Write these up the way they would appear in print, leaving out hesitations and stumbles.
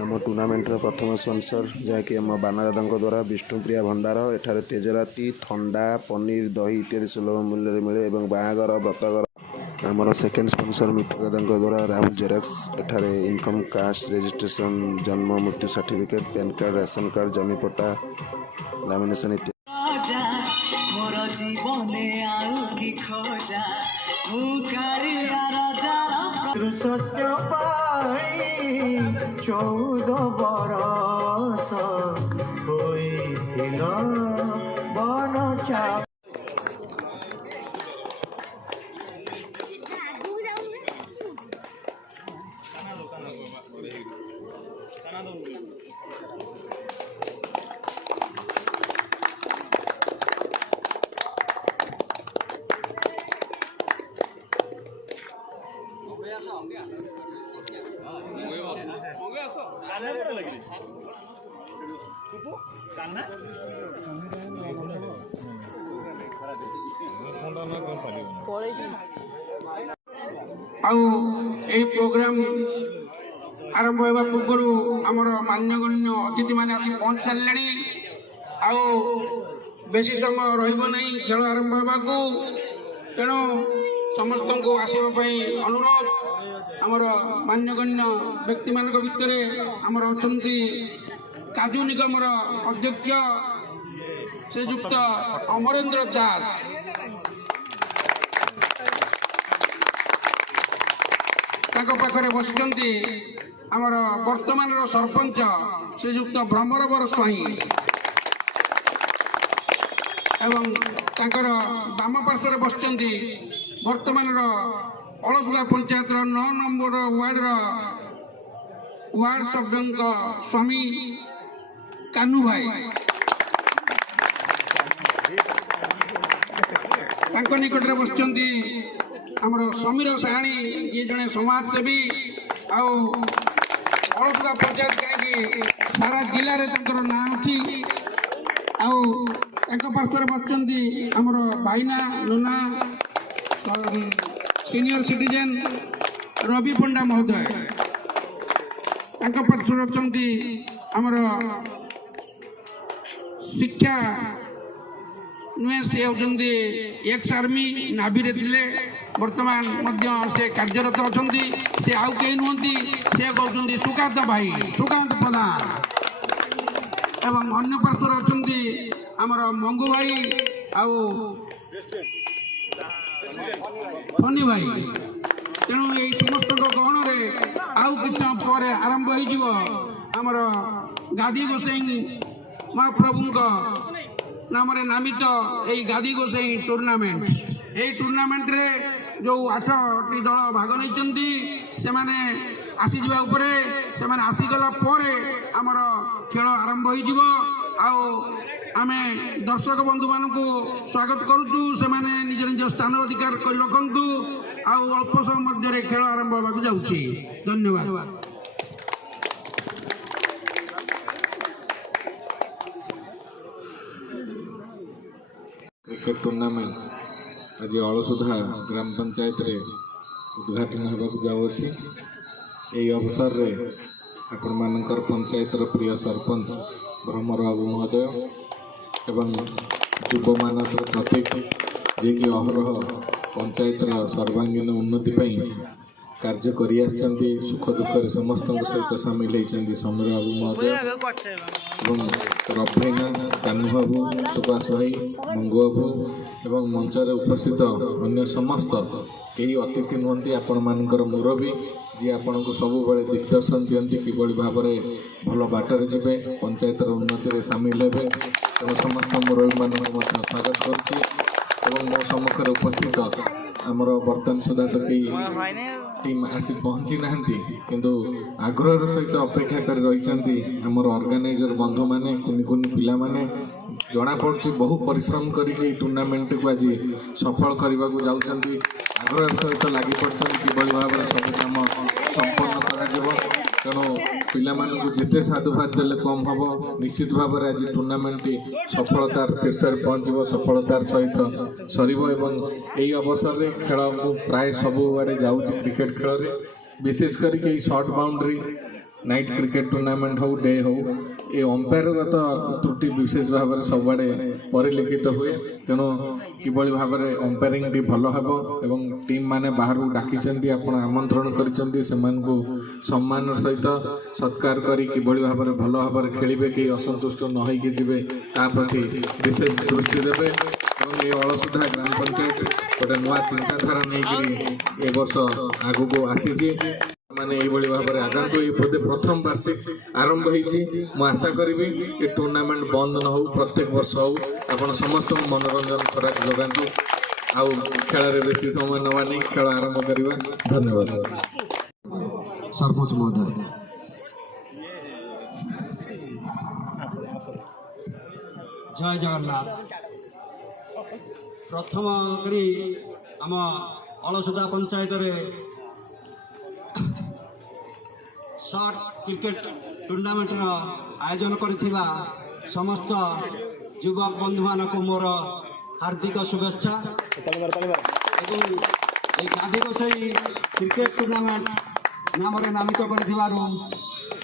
आम टूर्नामेंटर प्रथम स्पॉन्सर जहाँकि आम बाना दादा द्वारा विष्णुप्रिया भंडार एठारे तेजराती थंडा पनीर दही इत्यादि सुलभ मूल्य मिले और बाहागर व्रतगर आमर सेकेंड स्पॉन्सर मिठू दादा द्वारा राहुल जेरक्स एठारे इनकम कास्ट रजिस्ट्रेशन जन्म मृत्यु certificate PAN card ration card जमी पट्टा लामिनेशन इत्यादि चौद बरस बनचा प्रोग्राम आरंभ होगा पूर्व आमर मान्यगण्य अतिथि मैंने आसी पहुंच सारे बेसी समय रही खेल आरंभ होगा तेणु समस्त को आसवाई अनुरोध आमर मान्यगण्य व्यक्ति मान भितर आमर अच्छा काजू निगम अध्यक्ष श्रीजुक्त अमरेंद्र दास पाखे बसुंट आमर वर्तमान सरपंच श्रीजुक्त भ्रमरवर स्वाई एवं बाम पार्श्व बसुंट वर्तमान अलसुगा पंचायत 9 नंबर वार्ड सभ्य स्वामी कानू भाई निकट में बसुंट आमर समीर साहाणी ये जड़े समाजसेवी अलसुगा पंचायत कहीं सारा जिले में ना अच्छी पार्श्व बसुंट आमर भाईना लुना सीनियर सिटीजन रवि पंडा महोदय पार्श्व अच्छा आमर शिक्षा नुहे सी होती एक्स आर्मी नाभी थे वर्तमान से कार्यरत अच्छा से आउ कहीं नुहति से कहते सुकांत भाई सुकांत प्रधान एवं अन्य पार्श्व अच्छा आमर मंगू भाई आउ फनी भाई तेणु ये समस्त गहन में आउ कि आरंभ होमर गादी गोसाई महाप्रभु नाम नामित यही गादी गोसाई टूर्नामेंट यही टूर्नामेंट रे जो 8टी दल भाग नहीं आसीजा आसीगला आमर खेल आरंभ हो आमे दर्शक बंधु मान स्वागत करुचु से निज निज स्थान अधिकार कर रखु अल्प समय खेल आरंभ होगा जाऊँगी। धन्यवाद। क्रिकेट टूर्नामेंट आज अलसुधा ग्राम पंचायत रे उद्घाटन होगा जाऊँगी। यही अवसर रे आपण मानकर पंचायत प्रिय सरपंच भ्रमर बाबू महोदय एवं युव मानस प्रतीक जी की अहरह पंचायत सर्वांगीन उन्नति कार्य कर सुख दुख समस्त सहित सामिल होती समीर बाबू महोदय एवं रफीना कानू बाबू सुभाष भाई मंगू बाबू एवं मंच उपस्थित अन्य समस्त कई अतिथि नुहति आपण मानकर मुरबी जी आपन को सब बड़े दिग्दर्शन दियंती किभली भाव में भल बाटर जीवे पंचायत उन्नति में सामिल हे तेणु समस्त मुरबी मान स्वागत कर मो सम्मुख उपस्थित आमर बर्तमान सुधा तो कई टीम आसी पहुँची ना किंतु आग्रह सहित अपेक्षा कर रही आमर ऑर्गेनाइजर बंधु माने कुनि कुनि पिला माने जना पड़ुछि बहु परिश्रम करी टूर्नामेंट को आज सफल करने को जाउछन्ति आग्रह सहित लगी पड़छन्ति किभली भाव में सब काम संपन्न करा तेणु पिला जिते साधुवाद देले कम हम निश्चित भाव में आज टूर्नामेंट सफलतार शीर्ष पहुँच सफलतार सहित सर यही अवसर में खेल प्राय सब आड़े जाऊँगी क्रिकेट खेल में विशेष करके short boundary night cricket tournament हो डे हो ये अंपायरगत त्रुटि विशेष भाव में सबुआड़े परिलक्षित हुए तेणु किभली भाव में अंपायरिंग टी भल हम एवं टीम माने बाहर डाकी आपण आमंत्रण कर सम्मान सहित सत्कार करी किभली भाव में भल भाव में खेलिबे कि असंतुष्ट न होइकि जिवे ता प्रति विशेष दृष्टि देवे एवं ये अलसुधा ग्राम पंचायत गोटे नुआ चिंताधारा नहीं ए वर्ष आगू आसी माने ये भाव में आगामी ये बोधे प्रथम वार्षिक आरंभ होती आशा करी ये टूर्नामेंट बंद न हो प्रत्येक वर्ष हो आपण समस्त मनोरंजन खुराक जगातु आउ खेल बेसी समय नवा नहीं खेल आरंभ करवा। धन्यवाद। सरपंच महोदय जय जगन्नाथ। प्रथम करी आम अलसुदा पंचायत रे शॉर्ट क्रिकेट टूर्नामेंट आयोजन करथिबा समस्त युवक बंधु मान को मोर हार्दिक शुभेच्छा एवं गाधी गोसाई क्रिकेट टूर्नामेंट नाम नामित करथिबारु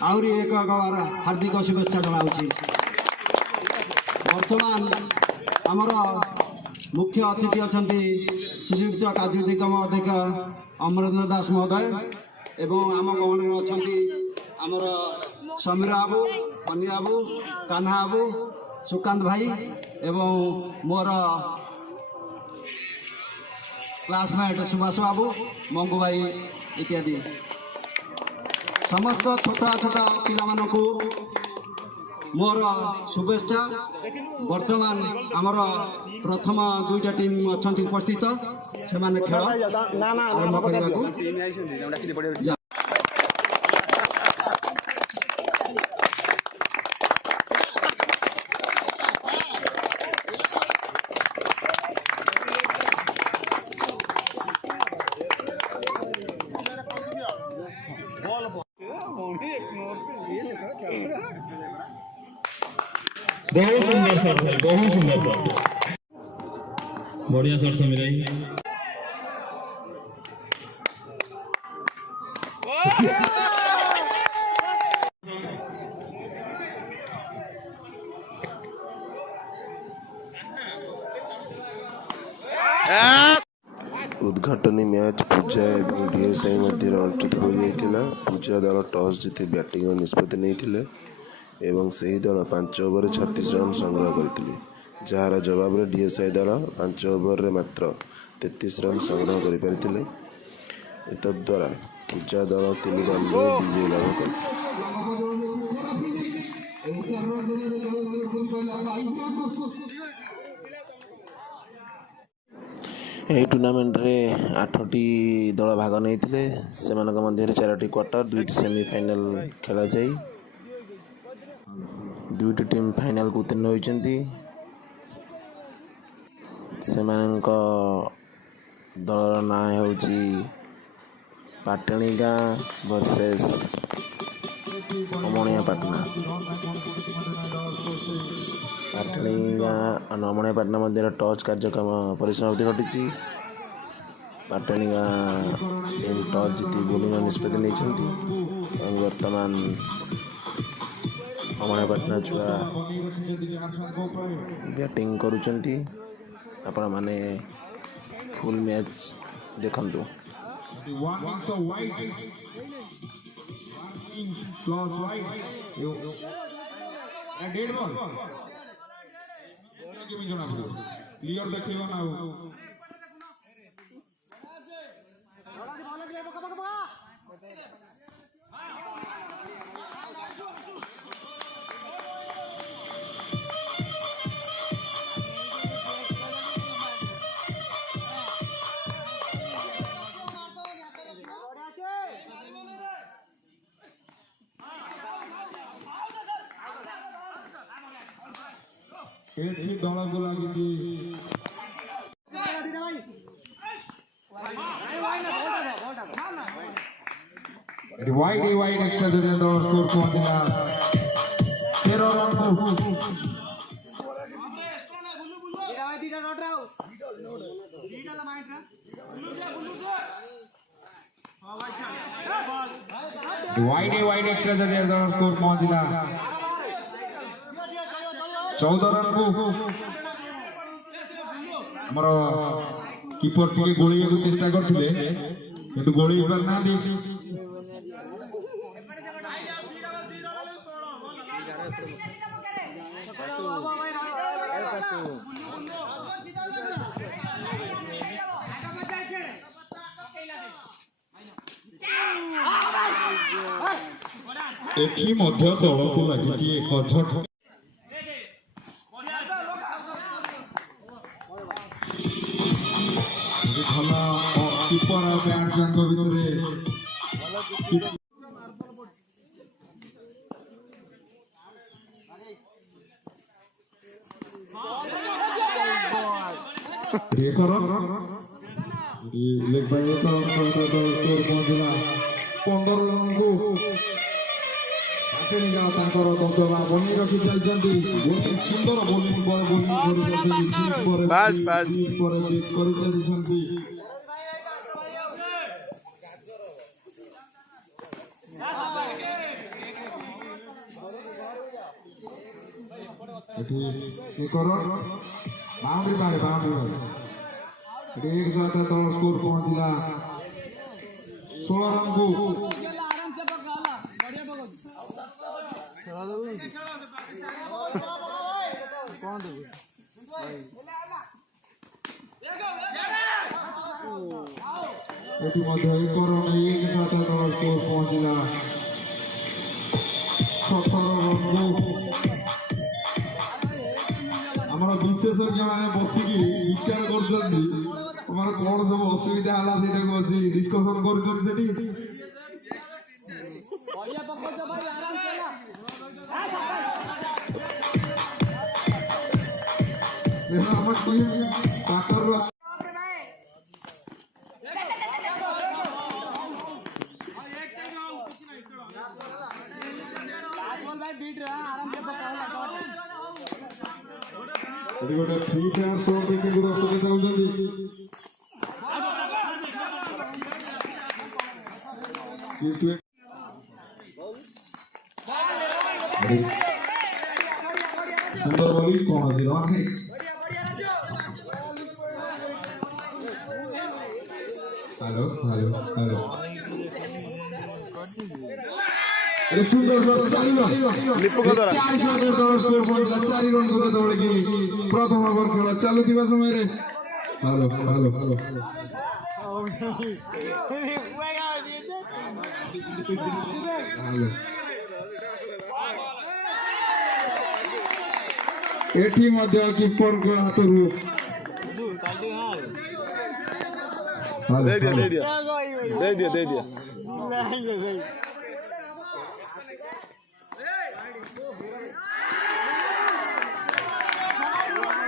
आउरी एक बार हार्दिक शुभेच्छा जनाउछि। वर्तमान आमर मुख्य अतिथि अछंती श्रीयुक्त काजू निगम अध्यक्ष अमरेंद्र दास महोदय एवं आम गण अच्छा आमर समीर बाबू पन्नी बाबू कान्हा बाबू सुकांत भाई एवं मोर क्लासमेट सुभाष बाबू मंगू भाई इत्यादि समस्त छोटा छोटा पिला मोर शुभेच्छा। वर्तमान आमर प्रथम दुईटा टीम अच्छा उपस्थित से खेल आरंभ करने बहुत सुंदर शॉट है, बहुत सुंदर शॉट, बढ़िया शॉट समीर भाई। उद्घाटनी मैच पूजा और डीएसआई मध्य अनुष्ठित हो जाता। पूजा दल टॉस जीति बैटिंग निष्पत्ति नहीं एवं सही दल 5 ओवर 36 रन संग्रह करते जार जवाब में डीएसआई दल 5 ओवर मात्र 33 रन संग्रह कर द्वारा पूजा दल 3 रन विजय लाभ कर। टूर्नामेंट रे 8टी दल भाग नहीं से मध्य 4टी क्वार्टर 2टी सेमीफाइनाल खेला जाए 2टी टीम फाइनाल को उत्तीर्ण होती। दलर ना होची पाटणी गाँ वर्सेस अमणिया पाटना। पाटणी गाँ और अमणिया पाटना मध्य टच कार्यक्रम परिसमाप्ति घटी। पाटणी गाँ टीम टच जीति बोलिंग निष्पत्ति नहीं। वर्तमान अमणिया पाटना छुआ बैटिंग करुचंती। आपण माने फुल मैच देखंतु। Divide extra during the score पहुंचेगा 13 रन को। हाँ भाई वाइड एक्स्ट्रा जरिए स्कोर पहुंचला 14 रन को हमर कीपर टिके गोली को चेष्टा करथिले किंतु गोली पर ना दी एठी मध्य दल को लगी एक झट भला कीपर बैट्समैन को भितर लेग बाय स्कोर पहुंचला 15 रन को आसेनिका तांकर दबदबा बनी रखी चलती सुंदर बोलिंग पर बाउंड्री एक साथ स्कोर पहुंचला 16 रन को पहुंचला 17 रन को आमर विशेषज्ञ मैंने बसिकी विचार कर कौन सब असुविधा है बस डिस्कसन कर गोटे फ्री फायर शो देखने दर्शक चाहते सुंदर बोली कौन अच्छी रन नहीं हेलो हेलो हेलो अरे सुंदर चार रन को दौड़े प्रथम ओवर खेल चलुवा समय हेलो हेलो हेलो एठी मध्य कीपर को हाथरू दे दिया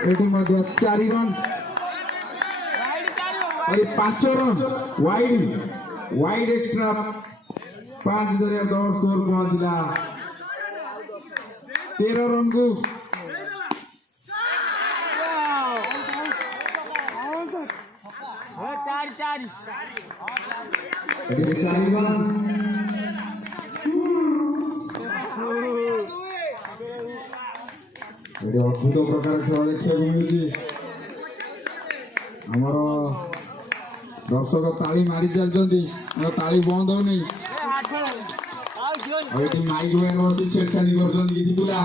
एटी मध्य 4 रन और 5 रन वाइड एक्स्ट्रा 5 जरिया दौड़ स्कोर पहुंचला 13 रन को अद्भुत प्रकार खेल देखा मिलूँ आमर दर्शक ताली मारी चलती ताली बंद हो नहीं माइक वैन बस छेड़छाड़ी कर पिला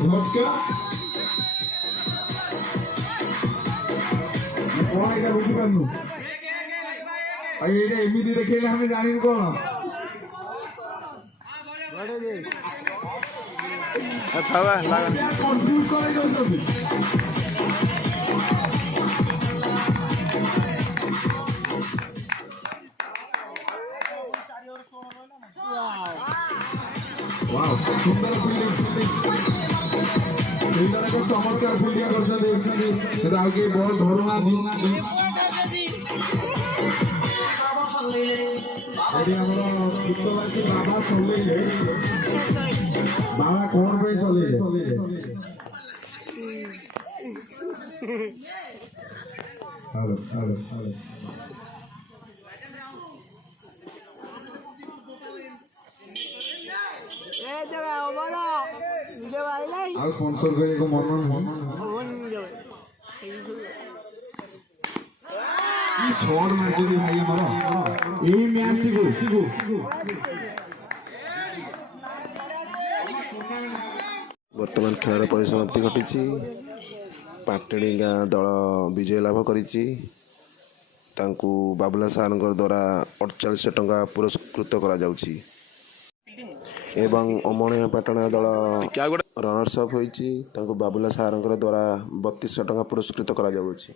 झटका कौन यहाँ बुझीपारू एमती देखे हमें जानी कौन कन्फ्यूज कर सुंदर चमत्कार फील्डिंग कर बॉल धरू ना ଏଠି ଆମର ଗୀତବାସୀ ବାବା ଚଲେଇଲେ ବାବା କଣ ପାଇଁ ଚଲେଇଲେ ହାଲୋ ହାଲୋ ହାଲୋ ଆଉ ସ୍ପନ୍ସର କରିବାକୁ ମନ ନୁହଁ କି ସର୍ଟ ମାରିଛନ୍ତି ଭାଇ ଆମର ଏଇ ମ୍ୟାଚଟିକୁ ବର୍ତ୍ତମାନ ଖେଳର ପରିସମାପ୍ତି ଘଟିଛି। ପାଟଣୀ ଗାଁ ଦଳ ବିଜୟ ଲାଭ କରିଛି। ତାଙ୍କୁ ବାବୁଲା ସାରଙ୍କ ଦ୍ୱାରା 4800 ଟଙ୍କା ପୁରସ୍କୃତ କରାଯାଉଛି ଏବଂ ଅମଣିଆ ପାଟଣା ଦଳ ରନର୍ସ ଅପ୍ ହୋଇଛି। ତାଙ୍କୁ ବାବୁଲା ସାରଙ୍କ ଦ୍ୱାରା 3200 ଟଙ୍କା ପୁରସ୍କୃତ କରାଯାଉଛି।